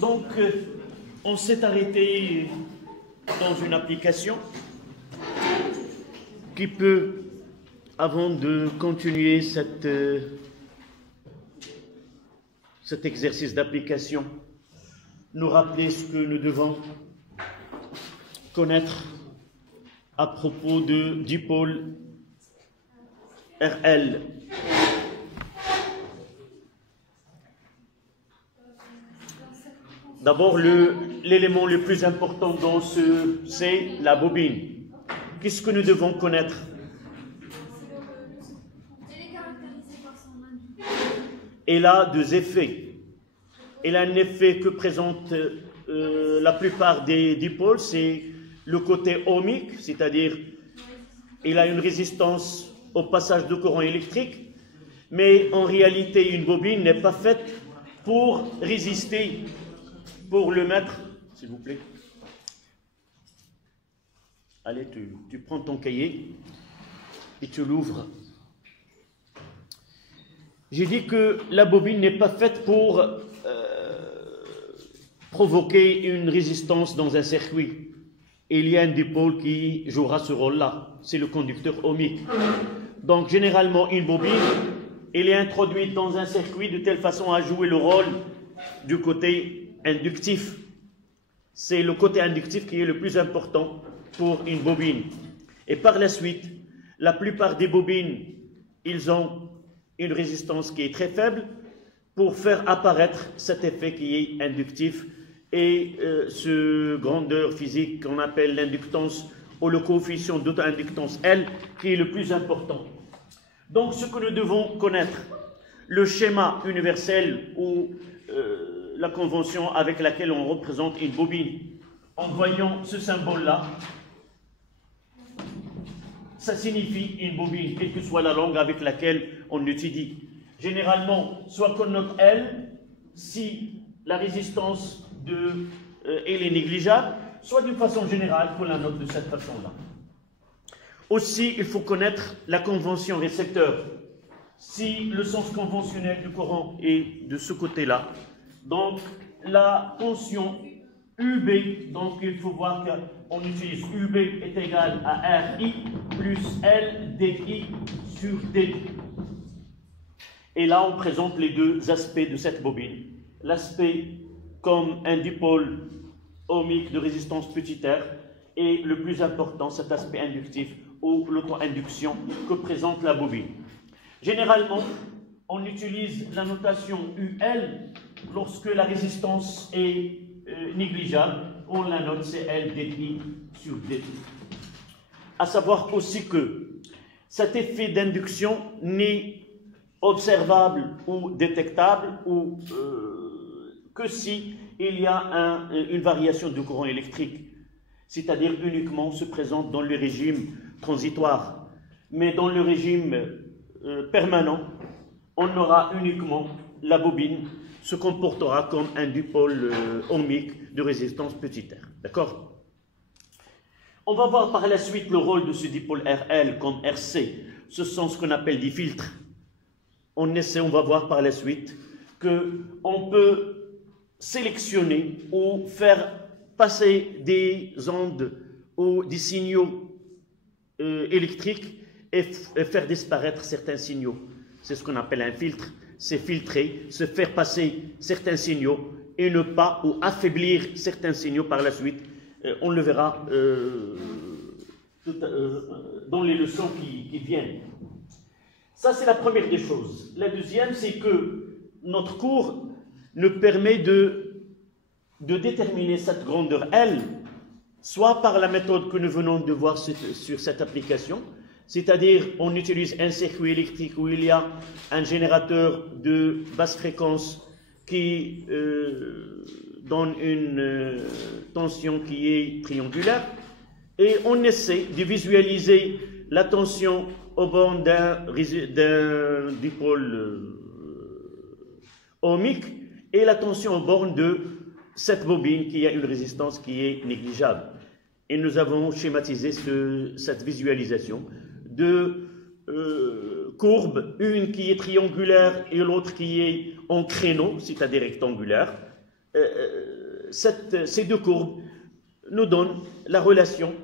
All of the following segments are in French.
Donc, on s'est arrêté dans une application qui peut, avant de continuer cet exercice d'application, nous rappeler ce que nous devons connaître à propos de dipôle RL. D'abord, l'élément le plus important dans c'est la bobine. Qu'est-ce que nous devons connaître? Elle a deux effets. Elle a un effet que présente la plupart des dipôles, c'est le côté ohmique, c'est-à-dire il a une résistance au passage de courant électrique, mais en réalité, une bobine n'est pas faite pour résister. Pour le mettre, s'il vous plaît. Allez, tu prends ton cahier et tu l'ouvres. J'ai dit que la bobine n'est pas faite pour provoquer une résistance dans un circuit. Il y a un dipôle qui jouera ce rôle-là, c'est le conducteur ohmique. Donc, généralement, une bobine, elle est introduite dans un circuit de telle façon à jouer le rôle du côté inductif. C'est le côté inductif qui est le plus important pour une bobine. Et par la suite, la plupart des bobines, ils ont une résistance qui est très faible pour faire apparaître cet effet qui est inductif et ce grandeur physique qu'on appelle l'inductance ou le coefficient d'auto-inductance L qui est le plus important. Donc ce que nous devons connaître, le schéma universel ou la convention avec laquelle on représente une bobine. En voyant ce symbole-là, ça signifie une bobine, quelle que soit la langue avec laquelle on l'étudie. Généralement, soit qu'on note L, si la résistance elle est négligeable, soit d'une façon générale qu'on la note de cette façon-là. Aussi, il faut connaître la convention récepteur. Si le sens conventionnel du courant est de ce côté-là, donc la tension UB, donc il faut voir qu'on utilise UB est égal à RI plus LDI sur D. Et là, on présente les deux aspects de cette bobine. L'aspect comme un dipôle ohmique de résistance petit r et le plus important, cet aspect inductif ou l'auto-induction que présente la bobine. Généralement, on utilise la notation UL lorsque la résistance est négligeable. On la note, c'est LDI sur D. À savoir aussi que cet effet d'induction n'est observable ou détectable ou que si il y a une variation du courant électrique, c'est-à-dire uniquement se présente dans le régime transitoire. Mais dans le régime permanent, on aura uniquement la bobine se comportera comme un dipôle ohmique de résistance petit r. D'accord? On va voir par la suite le rôle de ce dipôle RL comme RC. Ce sont ce qu'on appelle des filtres. On va voir par la suite qu'on peut sélectionner ou faire passer des ondes ou des signaux électriques et faire disparaître certains signaux. C'est ce qu'on appelle un filtre. C'est filtrer, se faire passer certains signaux et ne pas ou affaiblir certains signaux par la suite. On le verra dans les leçons qui viennent. Ça, c'est la première des choses. La deuxième, c'est que notre cours nous permet de déterminer cette grandeur L, soit par la méthode que nous venons de voir sur cette application, c'est-à-dire on utilise un circuit électrique où il y a un générateur de basse fréquence qui donne une tension qui est triangulaire et on essaie de visualiser la tension au bornes d'un dipôle ohmique et la tension au bornes de cette bobine qui a une résistance qui est négligeable. Et nous avons schématisé cette visualisation de courbes, une qui est triangulaire et l'autre qui est en créneau, c'est-à-dire rectangulaire, ces deux courbes nous donnent la relation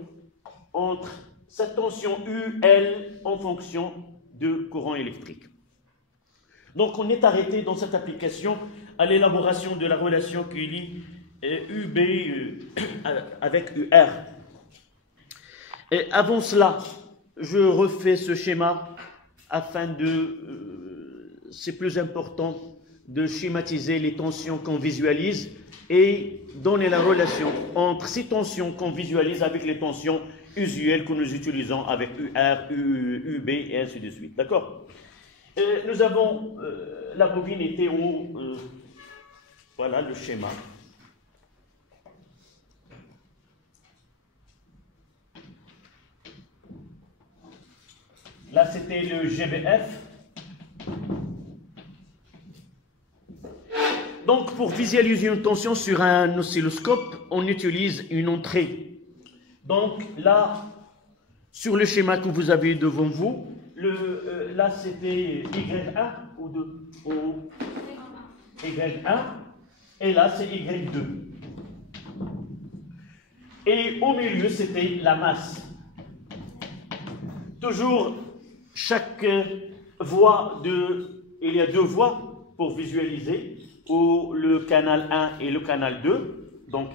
entre cette tension UL en fonction de courant électrique. Donc on est arrêté dans cette application à l'élaboration de la relation qui lie UB avec UR. Et avant cela, je refais ce schéma afin de... c'est plus important de schématiser les tensions qu'on visualise et donner la relation entre ces tensions qu'on visualise avec les tensions usuelles que nous utilisons avec UR, UB et ainsi de suite. D'accord? Nous avons... la bobine était où? Voilà le schéma. Là, c'était le GBF. Donc, pour visualiser une tension sur un oscilloscope, on utilise une entrée. Donc, là, sur le schéma que vous avez devant vous, là, c'était Y1 ou 2 Y1, et là, c'est Y2. Et au milieu, c'était la masse. Toujours, chaque voie il y a deux voies pour visualiser, ou le canal 1 et le canal 2. Donc,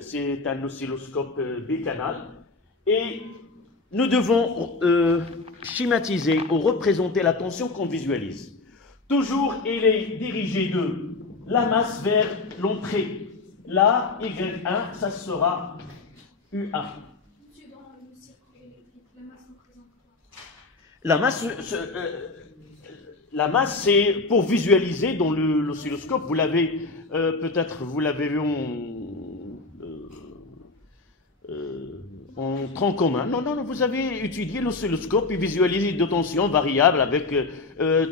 c'est un oscilloscope bicanal. Et nous devons schématiser ou représenter la tension qu'on visualise. Toujours, il est dirigé de la masse vers l'entrée. Là, Y1, ça sera UA. La masse, c'est pour visualiser dans l'oscilloscope. Vous l'avez peut-être, vous l'avez vu en tronc commun. Non, vous avez étudié l'oscilloscope et visualisé des tensions variables avec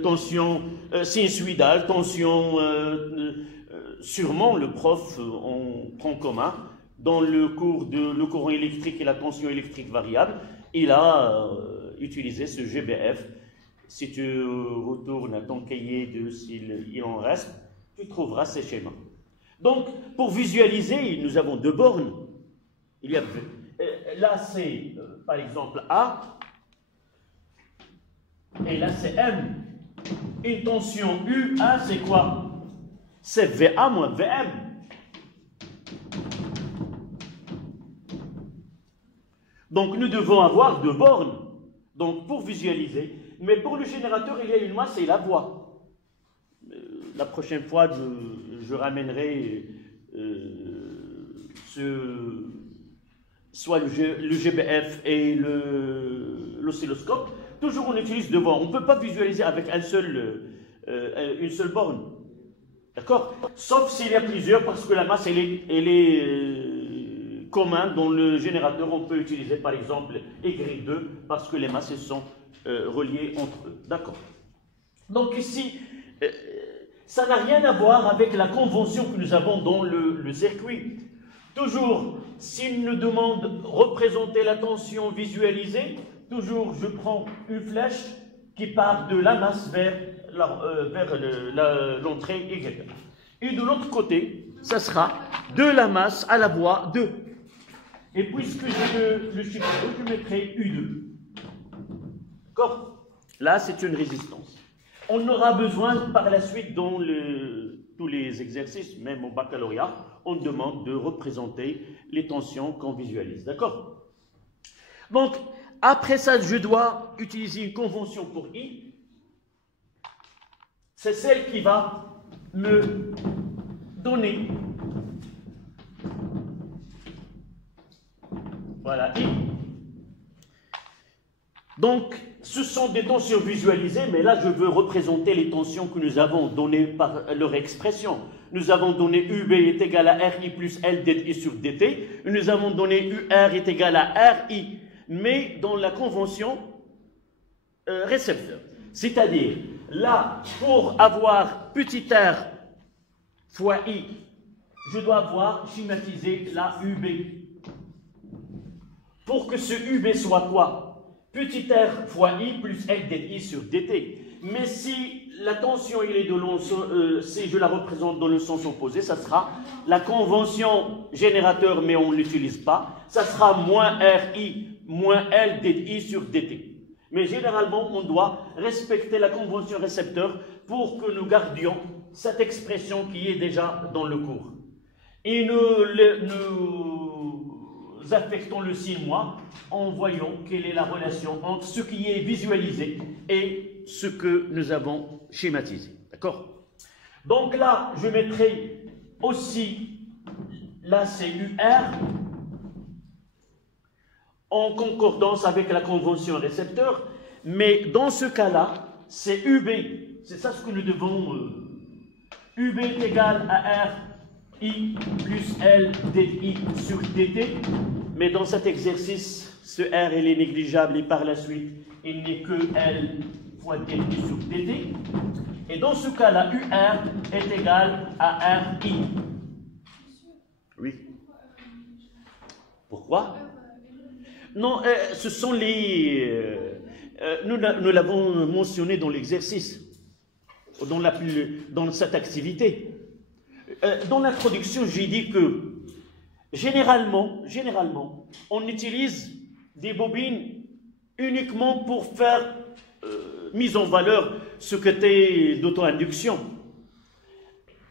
tension sinusoïdale, tension sûrement le prof en tronc commun dans le cours de le courant électrique et la tension électrique variable. Il a utilisé ce GBF. Si tu retournes à ton cahier s'il en reste, tu trouveras ces schémas. Donc, pour visualiser, nous avons deux bornes. Il y a là, c'est par exemple A, et là, c'est M. Une tension UA, c'est quoi? C'est VA moins VM. Donc, nous devons avoir deux bornes. Donc, pour visualiser. Mais pour le générateur, il y a une masse et la voie. La prochaine fois, je ramènerai soit le GBF et l'oscilloscope. Toujours, on utilise deux voies. On ne peut pas visualiser avec une seule borne. D'accord? Sauf s'il y a plusieurs, parce que la masse, elle est commune. Dans le générateur, on peut utiliser par exemple Y2, parce que les masses sont reliées entre eux. D'accord? Donc ici, ça n'a rien à voir avec la convention que nous avons dans le circuit. Toujours, s'il nous demande représenter la tension visualisée, toujours je prends une flèche qui part de la masse vers l'entrée Y. Et de l'autre côté, ça sera de la masse à la voie 2. Et puisque j'ai le chiffre 2, je mettrai U2. D'accord? Là, c'est une résistance. On aura besoin par la suite dans tous les exercices, même au baccalauréat, on demande de représenter les tensions qu'on visualise. D'accord? Donc, après ça, je dois utiliser une convention pour I. C'est celle qui va me donner, voilà, I. Donc, ce sont des tensions visualisées, mais là, je veux représenter les tensions que nous avons données par leur expression. Nous avons donné UB est égal à RI plus L DI sur DT. Nous avons donné UR est égal à RI, mais dans la convention récepteur. C'est-à-dire, là, pour avoir petit r fois I, je dois avoir schématisé la UB. Pour que ce UB soit quoi? Petit r fois I plus L DI sur DT. Mais si la tension il est si je la représente dans le sens opposé, ça sera la convention générateur, mais on ne l'utilise pas, ça sera moins RI moins L dI sur dt. Mais généralement, on doit respecter la convention récepteur pour que nous gardions cette expression qui est déjà dans le cours. Et nous affectons le 6 mois en voyant quelle est la relation entre ce qui est visualisé et ce que nous avons schématisé. D'accord? Donc là, je mettrai aussi, là c'est UR, en concordance avec la convention récepteur, mais dans ce cas-là, c'est UB. C'est ça ce que nous devons... UB est égal à RI plus L dI sur dt, mais dans cet exercice, ce R il est négligeable et par la suite, il n'est que L fois dt sur dt. Et dans ce cas-là, UR est égal à RI. Oui. Pourquoi? Non, ce sont les... nous l'avons mentionné dans l'exercice, dans cette activité. Dans l'introduction, j'ai dit que généralement, on utilise des bobines uniquement pour faire mise en valeur ce côté d'auto-induction.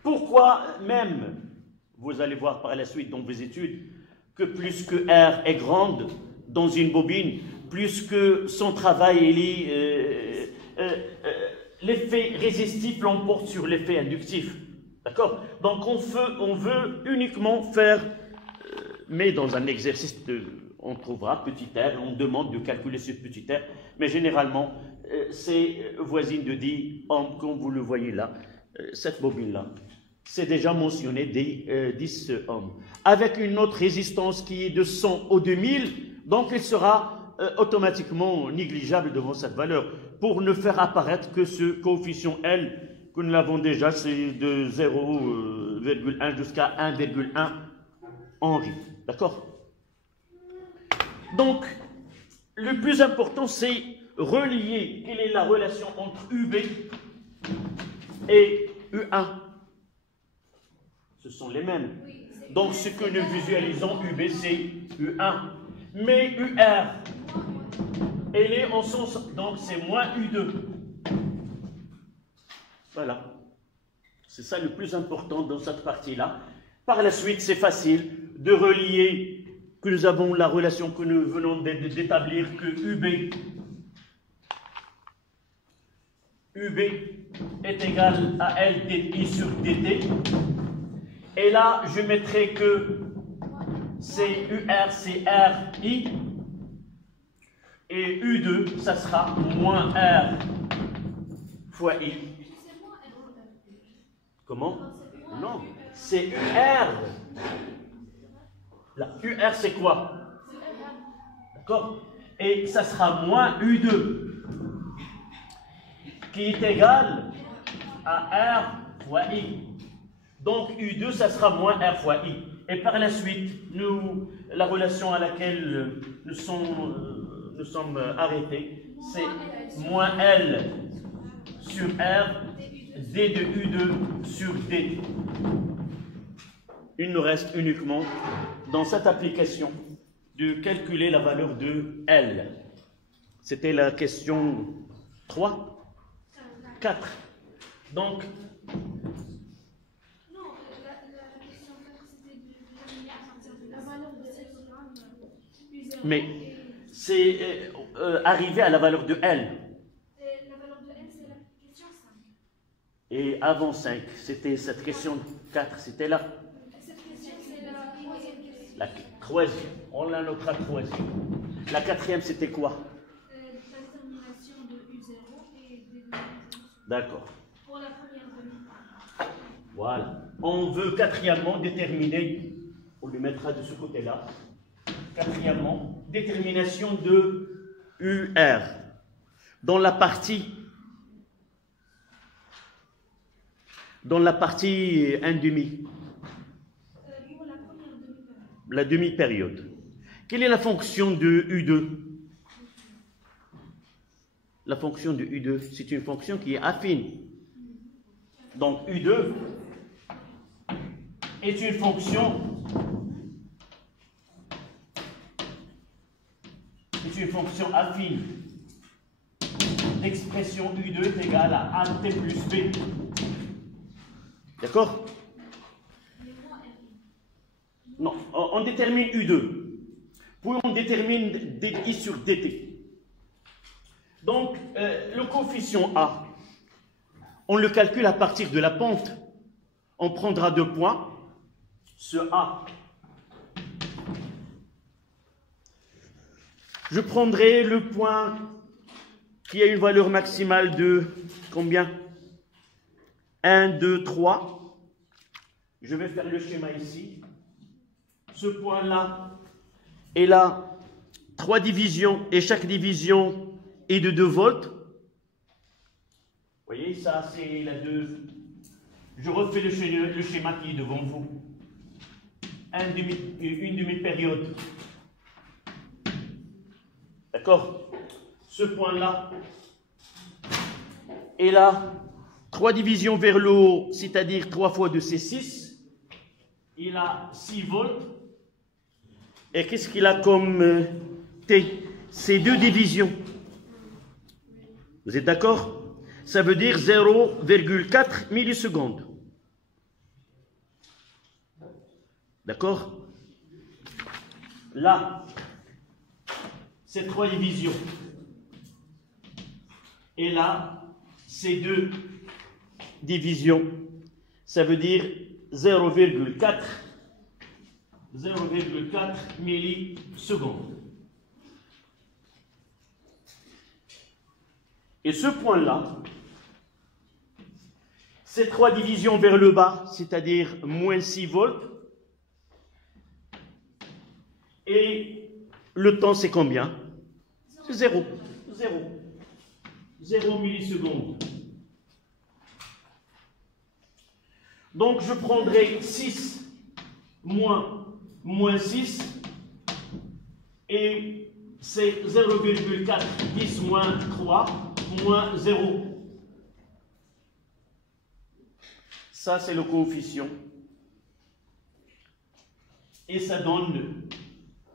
Pourquoi même, vous allez voir par la suite dans vos études, que plus que R est grande dans une bobine, plus que son travail, l'effet résistif l'emporte sur l'effet inductif. D'accord? Donc on veut uniquement faire, mais dans un exercice, on trouvera petit r, on demande de calculer ce petit r, mais généralement, c'est voisine de 10 ohms, comme vous le voyez là, cette bobine-là. C'est déjà mentionné des 10 ohms. Avec une autre résistance qui est de 100 au 2000, donc il sera automatiquement négligeable devant cette valeur, pour ne faire apparaître que ce coefficient L, que nous l'avons déjà, c'est de 0,1 jusqu'à 1,1 Henri. D'accord? Donc, le plus important, c'est relier quelle est la relation entre UB et U1. Ce sont les mêmes. Donc, ce que nous visualisons, UB, c'est U1. Mais UR, elle est en sens, donc c'est moins U2. Voilà. C'est ça le plus important dans cette partie-là. Par la suite, c'est facile de relier que nous avons la relation que nous venons d'établir, que UB est égal à L dI sur dt. Et là, je mettrai que c'est UR, c'est RI. Et U2, ça sera moins R fois I. Comment? Non, c'est UR. La UR, c'est quoi? D'accord? Et ça sera moins U2, qui est égal à R fois I. Donc U2, ça sera moins R fois I. Et par la suite, la relation à laquelle nous sommes arrêtés, c'est moins L sur R, D de U2 sur D. Il nous reste uniquement, dans cette application, de calculer la valeur de L. C'était la question 3, 4. Donc, non, la question 4, c'était de déterminer à partir de la valeur de U0. Mais c'est arriver à la valeur de L. La valeur de L, c'est la question 5. Et avant 5, c'était cette question 4, c'était là. Cette question, c'est la troisième question. La troisième, on la notera troisième. La quatrième, c'était quoi? La détermination de U0 et des U0. D'accord. Pour la première demi-part. Voilà. On veut quatrièmement déterminer, on le mettra de ce côté-là, quatrièmement, détermination de UR. Dans la partie 1/2. Pour la première demi-période. La demi-période. Quelle est la fonction de U2? La fonction de U2, c'est une fonction qui est affine. Donc U2 est une fonction affine. L'expression U2 est égale à AT plus B. D'accord? Non, on détermine U2. Puis on détermine dI sur dt. Donc, le coefficient A, on le calcule à partir de la pente. On prendra 2 points. Ce A, je prendrai le point qui a une valeur maximale de combien? 1, 2, 3. Je vais faire le schéma ici. Ce point-là, et là, 3 divisions, et chaque division est de 2 volts. Vous voyez, ça, c'est la 2. Je refais le schéma qui est devant vous. Une demi-période. D'accord? Ce point-là, et là, 3 divisions vers le haut, c'est-à-dire 3 fois 2, c'est 6. Il a 6 volts. Et qu'est-ce qu'il a comme T? C'est 2 divisions. Vous êtes d'accord? Ça veut dire 0,4 millisecondes. D'accord? Là, c'est 3 divisions. Et là, c'est 2 divisions. Ça veut dire 0,4 millisecondes. Et ce point-là, c'est 3 divisions vers le bas, c'est-à-dire moins 6 volts. Et le temps, c'est combien? C'est 0. 0 millisecondes. Donc, je prendrai 6 moins 6 et c'est 0,4, 10 moins 3 moins 0. Ça, c'est le coefficient. Et ça donne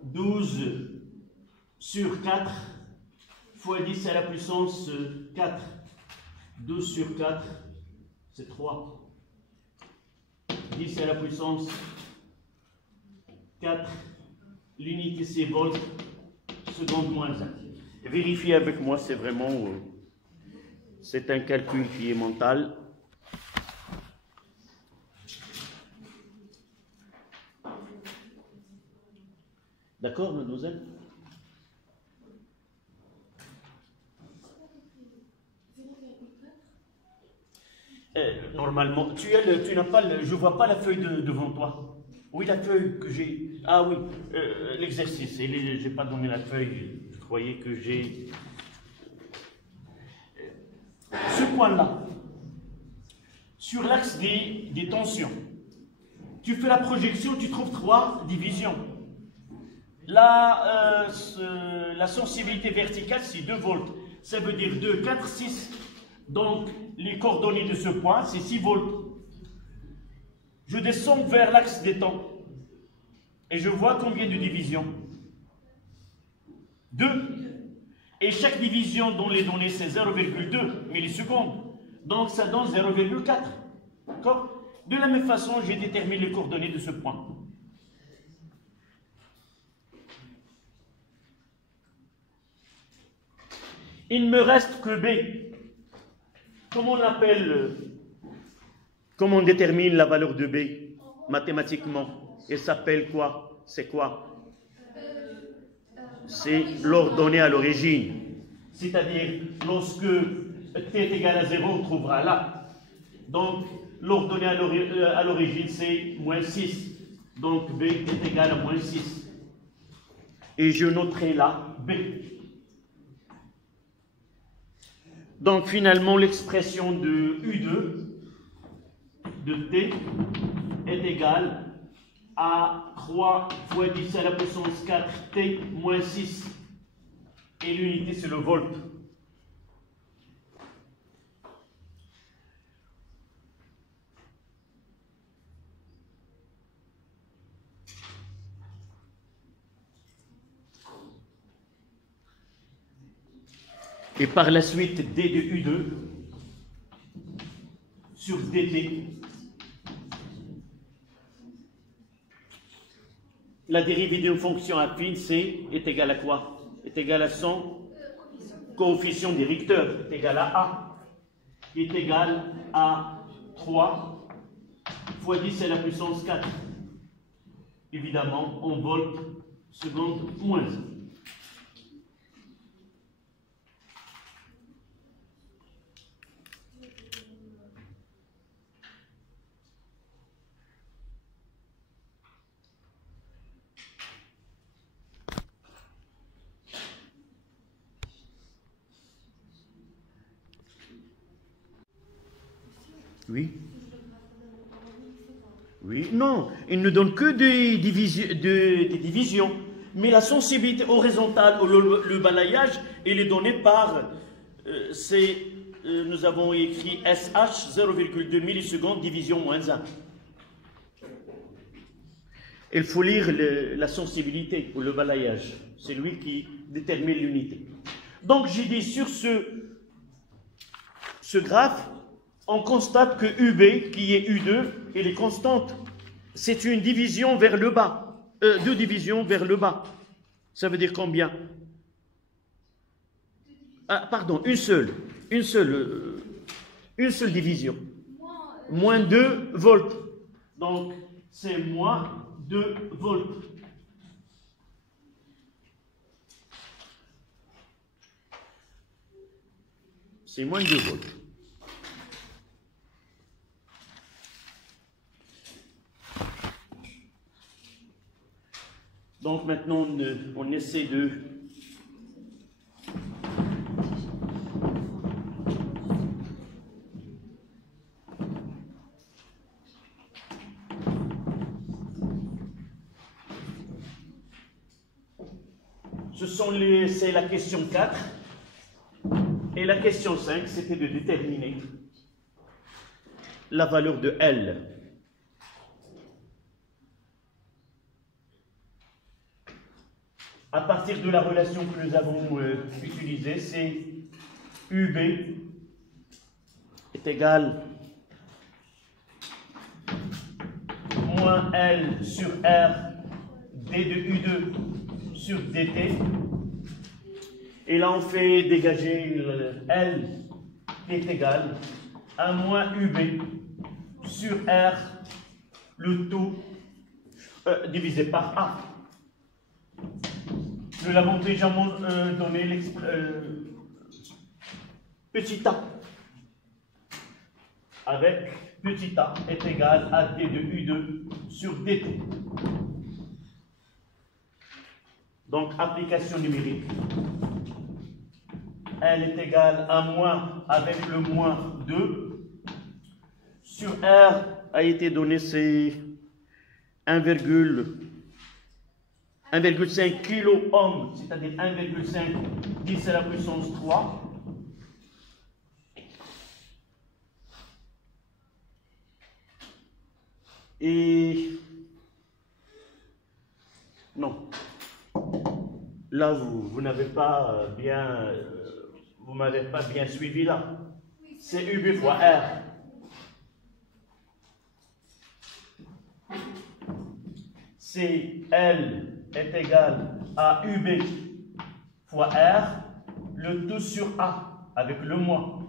12 sur 4 fois 10 à la puissance 4. 12 sur 4, c'est 3. 10 à la puissance 4. L'unité, c'est volts, seconde moins 1. Vérifiez avec moi, c'est vraiment... c'est un calcul qui est mental. D'accord, mademoiselle? Normalement, tu n'as pas, je vois pas la feuille devant toi. Oui, la feuille que j'ai. Ah oui, l'exercice. Je n'ai pas donné la feuille. Je croyais que j'ai. Ce point-là, sur l'axe des tensions, tu fais la projection, tu trouves 3 divisions. La sensibilité verticale, c'est 2 volts. Ça veut dire 2, 4, 6. Donc, les coordonnées de ce point, c'est 6 volts. Je descends vers l'axe des temps. Et je vois combien de divisions? 2. Et chaque division dont les données, c'est 0,2 millisecondes. Donc, ça donne 0,4. D'accord? De la même façon, j'ai déterminé les coordonnées de ce point. Il ne me reste que B. Comment on l'appelle? Comment on détermine la valeur de B mathématiquement? Elle s'appelle quoi? C'est quoi? C'est l'ordonnée à l'origine. C'est-à-dire, lorsque t est égal à 0, on trouvera là. Donc, l'ordonnée à l'origine, c'est moins 6. Donc, B est égal à moins 6. Et je noterai là B. Donc, finalement, l'expression de U2 de T est égale à 3 fois 10 à la puissance 4 T moins 6. Et l'unité, c'est le volt. Et par la suite, d de U2 sur dt. La dérivée d'une fonction affine, C est égale à quoi? Est égale à son coefficient directeur, est égal à A, qui est égal à 3 fois 10 à la puissance 4. Évidemment, en volts seconde moins 1. Oui. Oui, non, il ne donne que des divisions. Mais la sensibilité horizontale ou le balayage, il est donné par, nous avons écrit SH 0,2 millisecondes division moins 1. Il faut lire la sensibilité ou le balayage. C'est lui qui détermine l'unité. Donc j'ai dit sur ce graphe, on constate que UB, qui est U2, elle est constante. C'est une division vers le bas. Deux divisions vers le bas. Ça veut dire combien? Ah, pardon, une seule division. Moins 2 volts. Donc, c'est moins 2 volts. C'est moins 2 volts. Donc maintenant, on essaie de... C'est la question 4. Et la question 5, c'était de déterminer la valeur de L. À partir de la relation que nous avons utilisée, c'est UB est égal moins L sur R d de U2 sur dt. Et là, on fait dégager L qui est égal à moins UB sur R, le tout divisé par A. Nous l'avons déjà donné petit a, avec petit a est égal à d de U2 sur dt. Donc, application numérique. L est égal à moins avec le moins 2 sur R a été donné, c'est 1,5 kilo-ohm, c'est-à-dire 1,5 10 à la puissance 3. Et non, là vous n'avez pas bien, vous m'avez pas bien suivi là. C'est UB fois R. C'est L est égal à UB fois R, le tout sur A, avec le moins.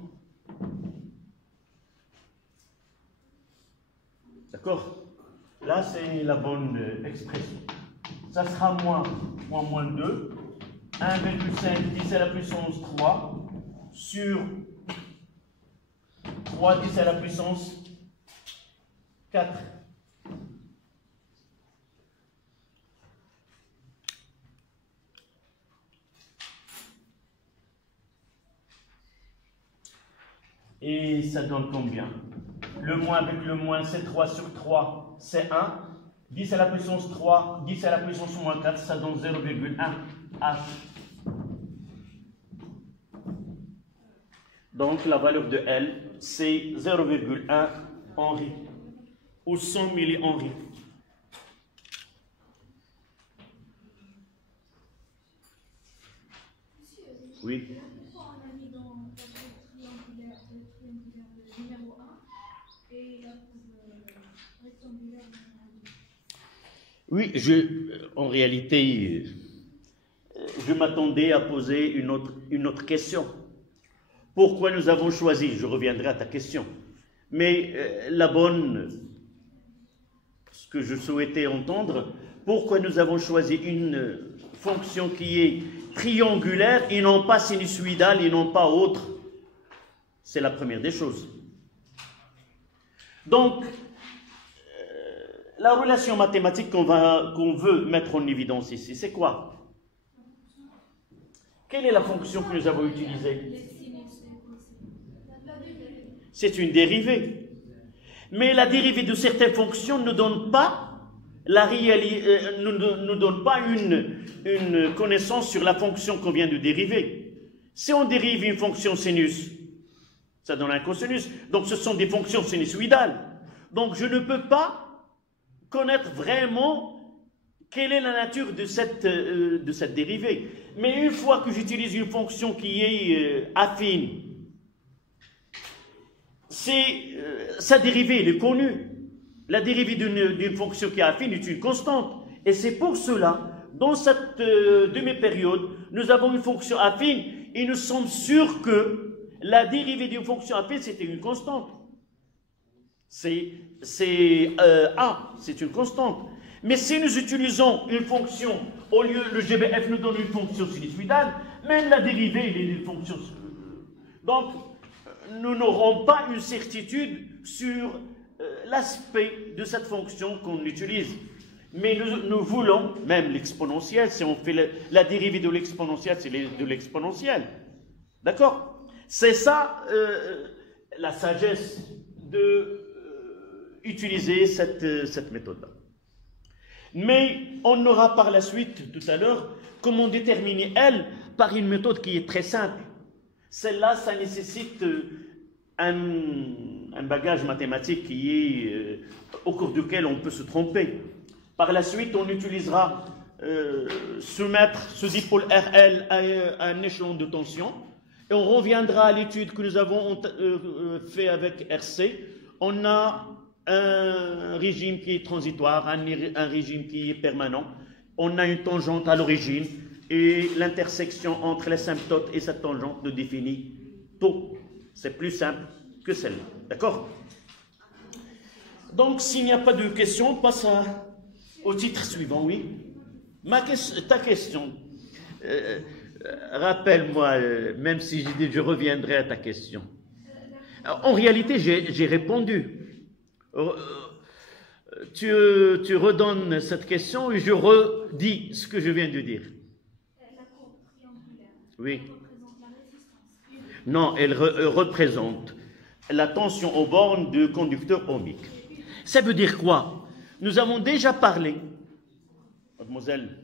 D'accord? Là, c'est la bonne expression. Ça sera moins 2, 1,5 10 à la puissance 3 sur 3 10 à la puissance 4. Et ça donne combien? Le moins avec le moins, c'est 3 sur 3, c'est 1. 10 à la puissance 3, 10 à la puissance moins 4, ça donne 0,1 H. Donc la valeur de L, c'est 0,1 Henri, ou 100 millihenri. Oui. Oui, en réalité, je m'attendais à poser une autre question. Pourquoi nous avons choisi, je reviendrai à ta question, mais ce que je souhaitais entendre, pourquoi nous avons choisi une fonction qui est triangulaire et non pas sinusoïdale et non pas autre? C'est la première des choses. Donc, la relation mathématique qu'on veut mettre en évidence ici, c'est quoi? Quelle est la fonction que nous avons utilisée? C'est une dérivée. Mais la dérivée de certaines fonctions ne donne pas nous donne pas une connaissance sur la fonction qu'on vient de dériver. Si on dérive une fonction sinus, ça donne un cosinus. Donc ce sont des fonctions sinusoïdales. Donc je ne peux pas connaître vraiment quelle est la nature de cette dérivée. Mais une fois que j'utilise une fonction qui est affine, sa dérivée, elle est connue. La dérivée d'une fonction qui est affine est une constante. Et c'est pour cela, dans cette demi-période, nous avons une fonction affine et nous sommes sûrs que la dérivée d'une fonction affine, c'était une constante. C'est A, c'est une constante. Mais si nous utilisons une fonction, au lieu, le GBF nous donne une fonction sinusoïdale, même la dérivée, elle est une fonction. Donc, nous n'aurons pas une certitude sur l'aspect de cette fonction qu'on utilise. Mais nous voulons, même l'exponentielle, si on fait la dérivée de l'exponentielle, c'est de l'exponentielle. D'accord? C'est ça la sagesse d'utiliser cette méthode-là. Mais on aura par la suite, tout à l'heure, comment déterminer elle par une méthode qui est très simple. Celle-là, ça nécessite un bagage mathématique qui est au cours duquel on peut se tromper. Par la suite, on utilisera soumettre ce dipôle RL à un échelon de tension et on reviendra à l'étude que nous avons fait avec RC. On a un régime qui est transitoire, un régime qui est permanent. On a une tangente à l'origine et l'intersection entre l'asymptote et cette tangente nous définit tout. C'est plus simple que celle-là. D'accord? Donc, s'il n'y a pas de questions, on passe au titre suivant. Oui? Ta question. Rappelle-moi, même si j'ai dit je reviendrai à ta question. En réalité, j'ai répondu. Tu redonnes cette question et je redis ce que je viens de dire. La courbe triangulaire. Oui. Représente la résistance. Non, elle représente la tension aux bornes de conducteur ohmique. Ça veut dire quoi? Nous avons déjà parlé, mademoiselle,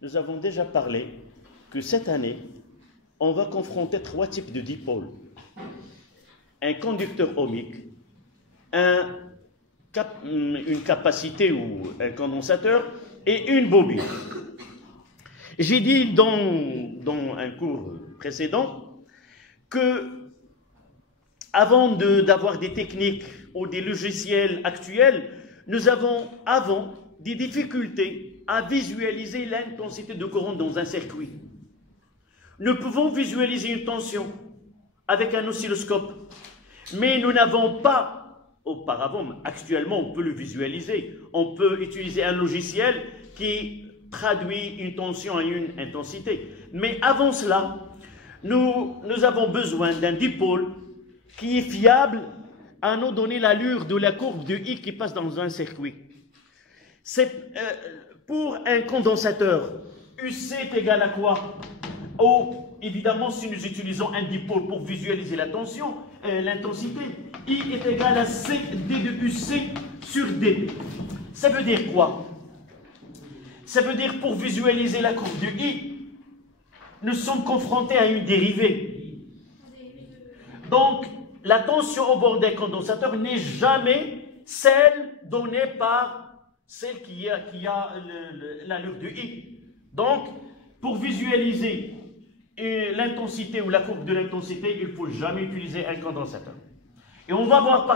nous avons déjà parlé que cette année, on va confronter 3 types de dipôles. Un conducteur ohmique, une capacité ou un condensateur et une bobine. J'ai dit dans un cours précédent que avant d'avoir des techniques ou des logiciels actuels, nous avons avant des difficultés à visualiser l'intensité de courant dans un circuit. Nous pouvons visualiser une tension avec un oscilloscope, mais nous n'avons pas, auparavant, actuellement on peut le visualiser, on peut utiliser un logiciel qui traduit une tension à une intensité. Mais avant cela, nous avons besoin d'un dipôle qui est fiable à nous donner l'allure de la courbe de I qui passe dans un circuit. Pour un condensateur, UC est égal à quoi? Évidemment, si nous utilisons un dipôle pour visualiser la tension, l'intensité, I est égal à C d de UC sur D. Ça veut dire quoi? Ça veut dire pour visualiser la courbe de I, nous sommes confrontés à une dérivée. Donc, la tension au bord d'un condensateur n'est jamais celle donnée par celle qui a l'allure de I. Donc, pour visualiser l'intensité ou la courbe de l'intensité, il ne faut jamais utiliser un condensateur. Et on va voir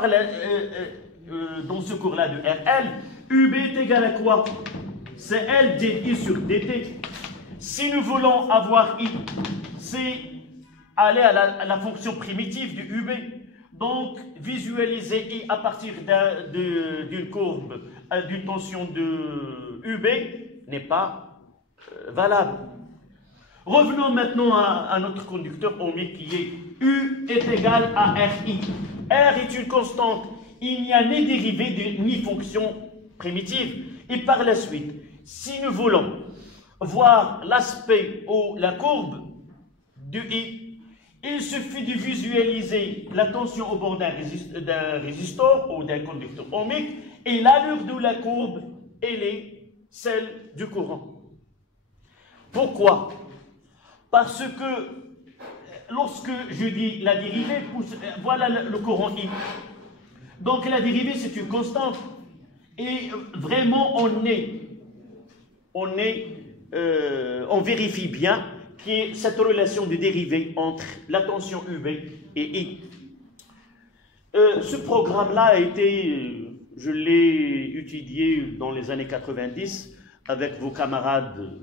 dans ce cours-là de RL UB est égal à quoi? C'est L dI sur dt. Si nous voulons avoir I, c'est aller à la fonction primitive du UB. Donc, visualiser I à partir d'une courbe, d'une tension de UB n'est pas valable. Revenons maintenant à notre conducteur ohmique qui est U est égal à RI. R est une constante. Il n'y a ni dérivée ni fonction primitive. Et par la suite, si nous voulons voir l'aspect ou la courbe du I, il suffit de visualiser la tension au bord d'un résistor ou d'un conducteur ohmique et l'allure de la courbe, elle est celle du courant. Pourquoi? Parce que lorsque je dis la dérivée, voilà le courant I. Donc la dérivée c'est une constante. Et vraiment on vérifie bien qu'il y ait cette relation de dérivée entre la tension UB et I. Ce programme-là a été, je l'ai étudié dans les années 90 avec vos camarades.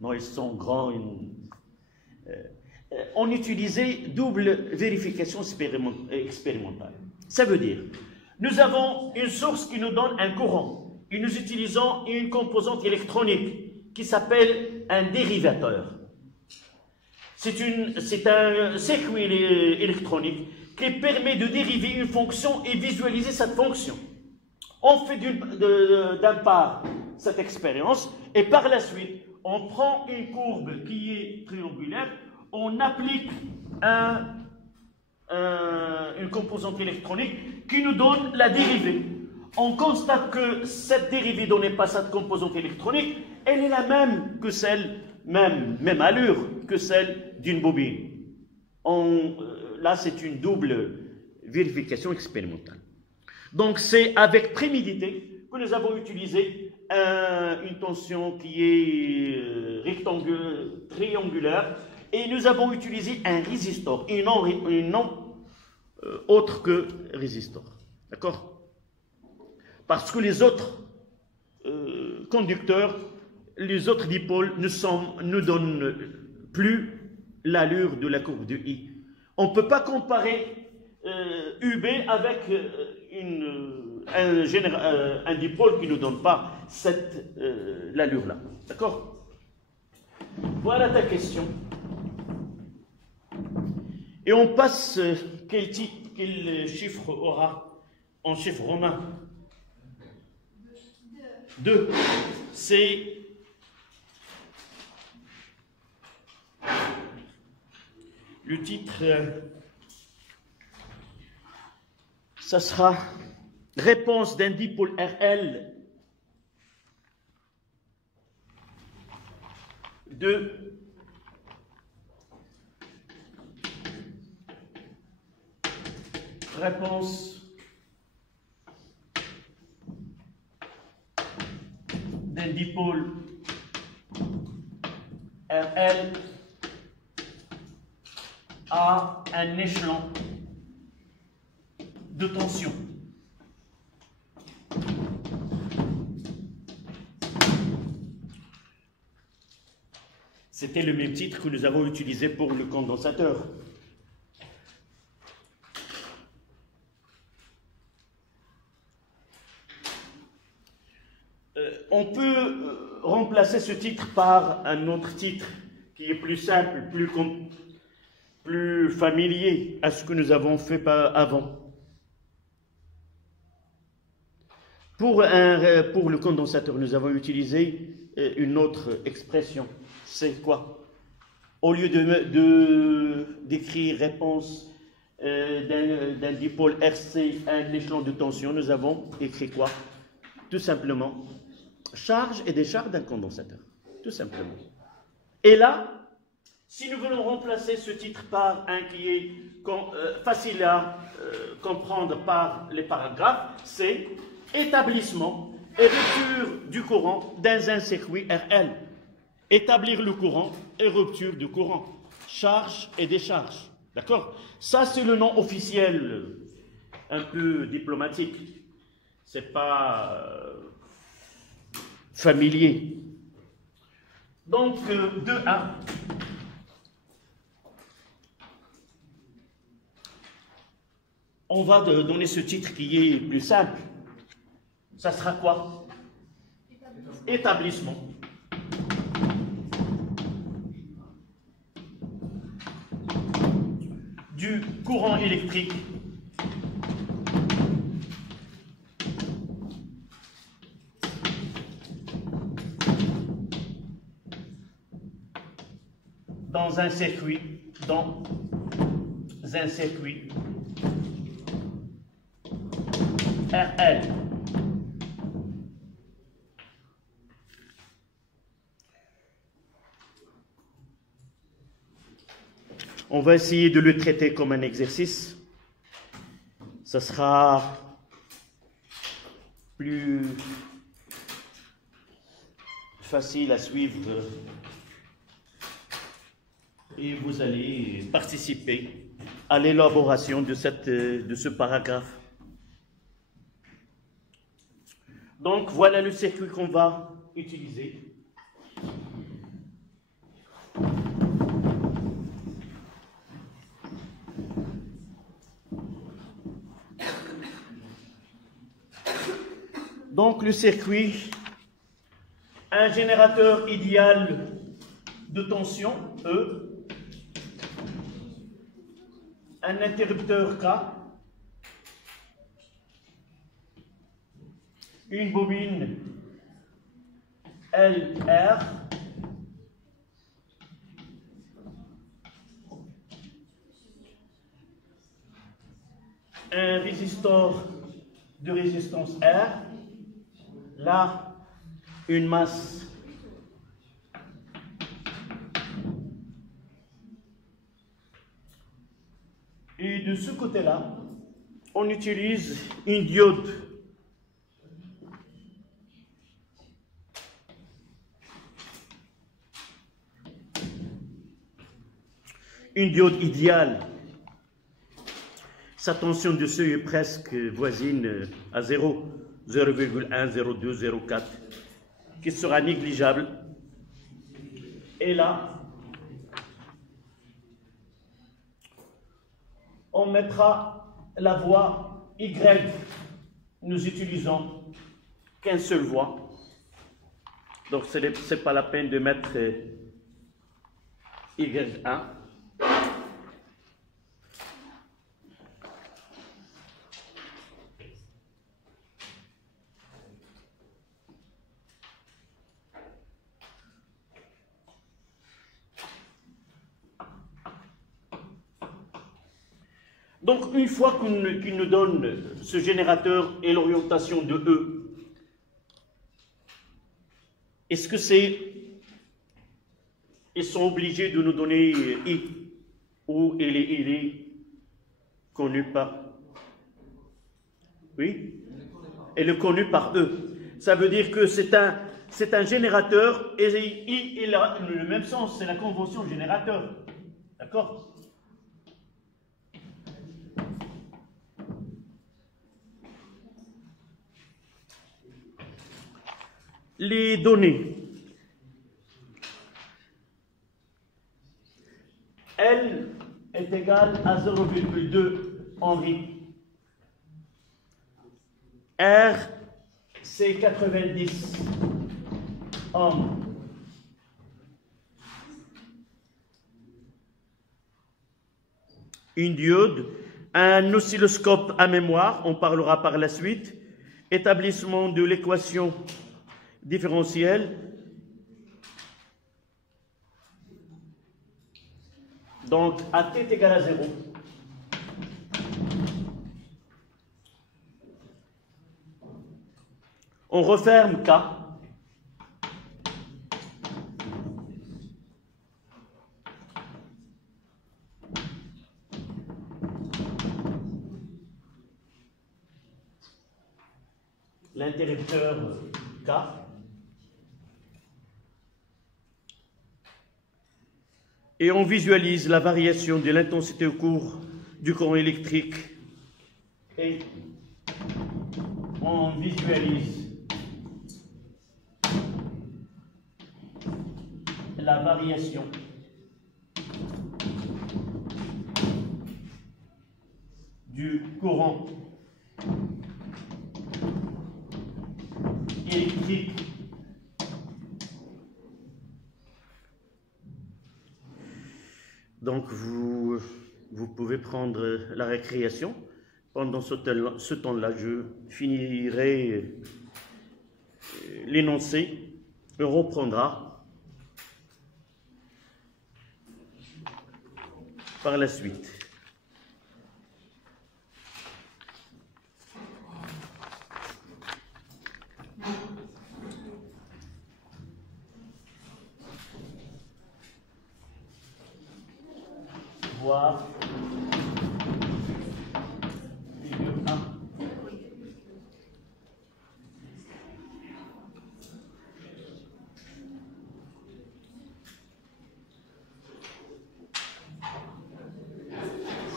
Non, ils sont grands. On utilisait double vérification expérimentale. Ça veut dire, nous avons une source qui nous donne un courant et nous utilisons une composante électronique qui s'appelle un dérivateur. C'est un circuit électronique qui permet de dériver une fonction et visualiser cette fonction. On fait d'un part cette expérience et par la suite, on prend une courbe qui est triangulaire, on applique une composante électronique qui nous donne la dérivée. On constate que cette dérivée donnée par cette composante électronique, elle est la même que celle, même allure que celle d'une bobine. Là, c'est une double vérification expérimentale. Donc, c'est avec prémédité que nous avons utilisé une tension qui est triangulaire et nous avons utilisé un résistor et non autre que résistor. D'accord? Parce que les autres conducteurs, les autres dipôles ne donnent plus l'allure de la courbe de I. On ne peut pas comparer UB avec un dipôle qui ne nous donne pas l'allure-là. D'accord? Voilà ta question. Et on passe, quel chiffre aura en chiffre romain? 2. C'est le titre, ça sera réponse d'un dipôle RL de réponse d'un dipôle RL à un échelon de tension. C'était le même titre que nous avons utilisé pour le condensateur. On peut remplacer ce titre par un autre titre qui est plus simple, plus familier à ce que nous avons fait avant. Pour le condensateur, nous avons utilisé une autre expression. C'est quoi? Au lieu d'écrire réponse d'un dipôle RC à un échelon de tension, nous avons écrit quoi? Tout simplement, charge et décharge d'un condensateur. Tout simplement. Et là, si nous voulons remplacer ce titre par un qui est facile à comprendre par les paragraphes, c'est établissement et rupture du courant dans un circuit RL. Établir le courant et rupture du courant. Charge et décharge. D'accord? Ça, c'est le nom officiel, un peu diplomatique. c'est pas familier. Donc, 2A. On va donner ce titre qui est plus simple. Ça sera quoi? Établissement. Du courant électrique dans un circuit RL. On va essayer de le traiter comme un exercice. Ça sera plus facile à suivre et vous allez participer à l'élaboration de ce paragraphe. Donc voilà le circuit qu'on va utiliser. Donc le circuit, un générateur idéal de tension, E, un interrupteur K, une bobine LR, un résistor de résistance R, là une masse et de ce côté-là on utilise une diode. Une diode idéale. Sa tension de seuil est presque voisine à 0, 0,1, 0,2, 0,4, qui sera négligeable. Et là, on mettra la voie Y. Nous utilisons qu'une seule voie. Donc, ce n'est pas la peine de mettre Y1. Donc, une fois qu'il nous donne ce générateur et l'orientation de E, est-ce que ils sont obligés de nous donner I, ou il est connu par... Oui? Il est connu par E. Ça veut dire que c'est un générateur, et I, il a le même sens, c'est la convention générateur. D'accord? Les données. L est égal à 0,2 Henri. R, c'est 90 ohms. Une diode, un oscilloscope à mémoire, on parlera par la suite, établissement de l'équation différentielle. Donc, à t est égal à 0. On referme K. L'interrupteur K. Et on visualise la variation de l'intensité au cours du courant électrique. Et on visualise la variation du courant électrique donc vous pouvez prendre la récréation. Pendant ce temps-là, je finirai l'énoncé, on reprendra par la suite. Voir figure 1.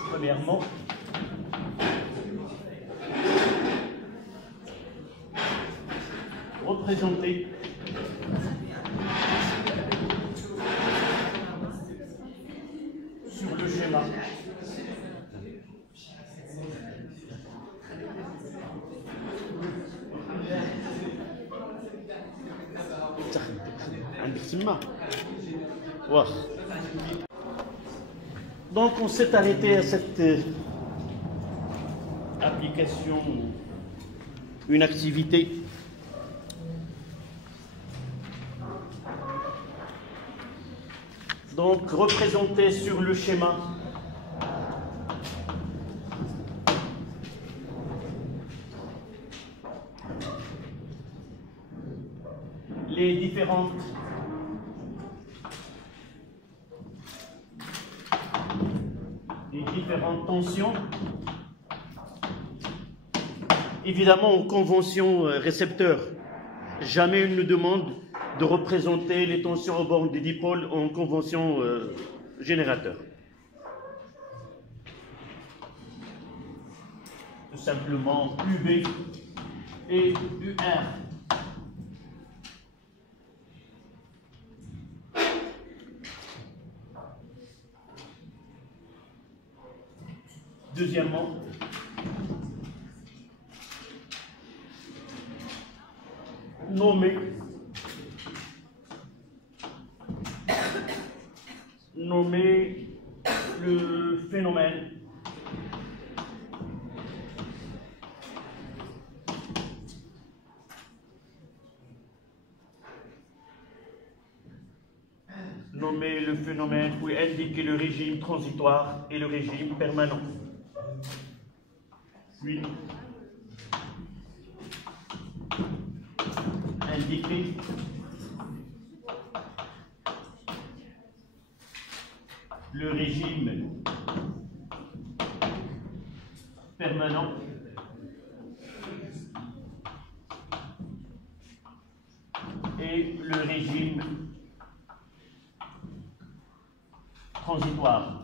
Premièrement, représenter sur le schéma donc on s'est arrêté à cette application, une activité donc représentée sur le schéma les différentes tensions, évidemment en convention récepteur. Jamais il ne demande de représenter les tensions aux bornes des dipôles en convention générateur. Tout simplement UB et UR. Deuxièmement, nommer le phénomène puis indiquer le régime transitoire et le régime permanent. Puis indiquer le régime permanent et le régime transitoire.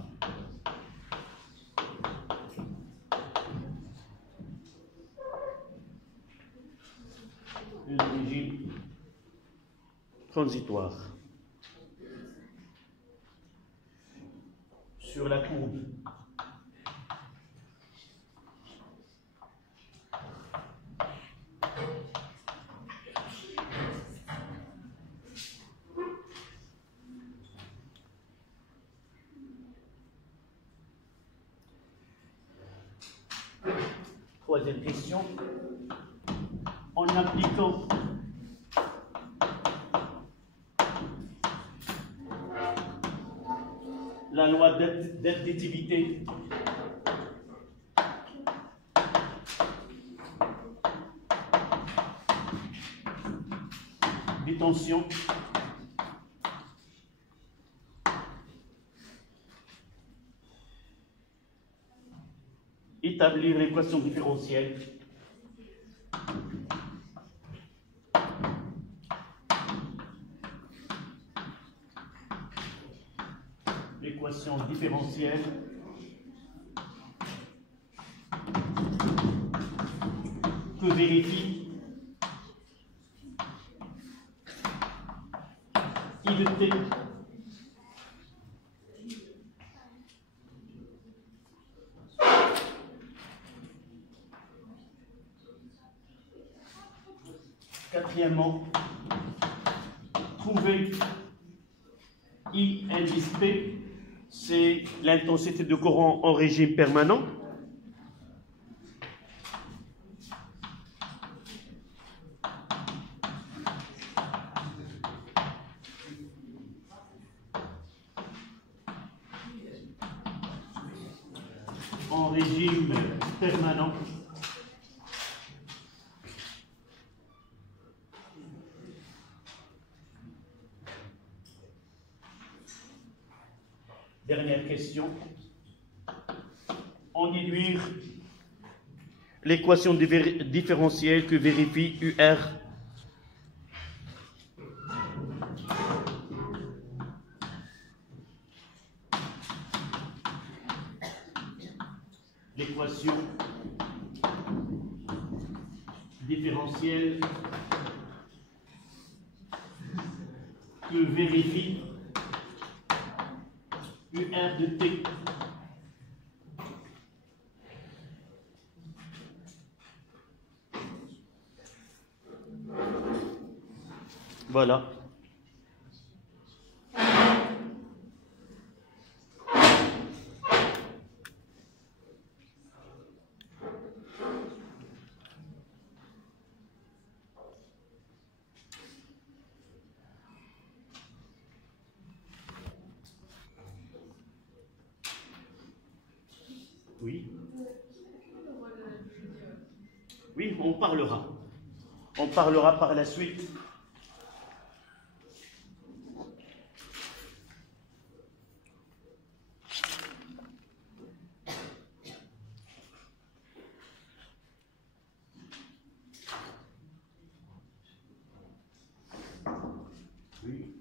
Le régime transitoire. Sur la courbe, troisième question, en appliquant la loi d'additivité des tensions établir l'équation différentielle que vérifie I de T quatrièmement, trouver I indice P, c'est l'intensité de courant en régime permanent. En régime permanent. Dernière question. En déduire l'équation différentielle que vérifie UR. L'équation différentielle que vérifie UR de T. Voilà. Oui. Oui, on parlera. On parlera par la suite. Oui.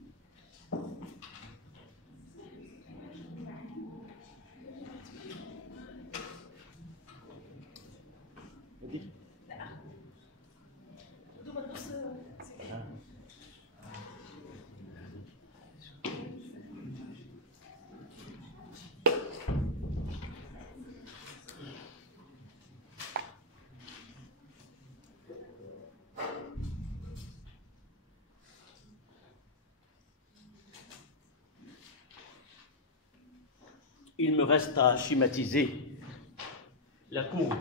Il me reste à schématiser la courbe.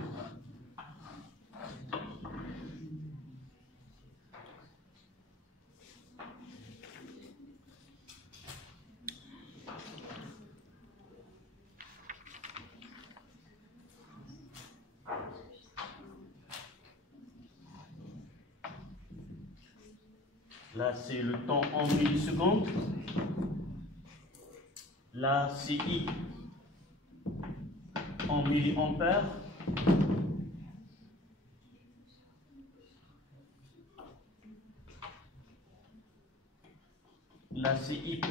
Là, c'est le temps en millisecondes. Là, c'est I en milliampères. Là, c'est IP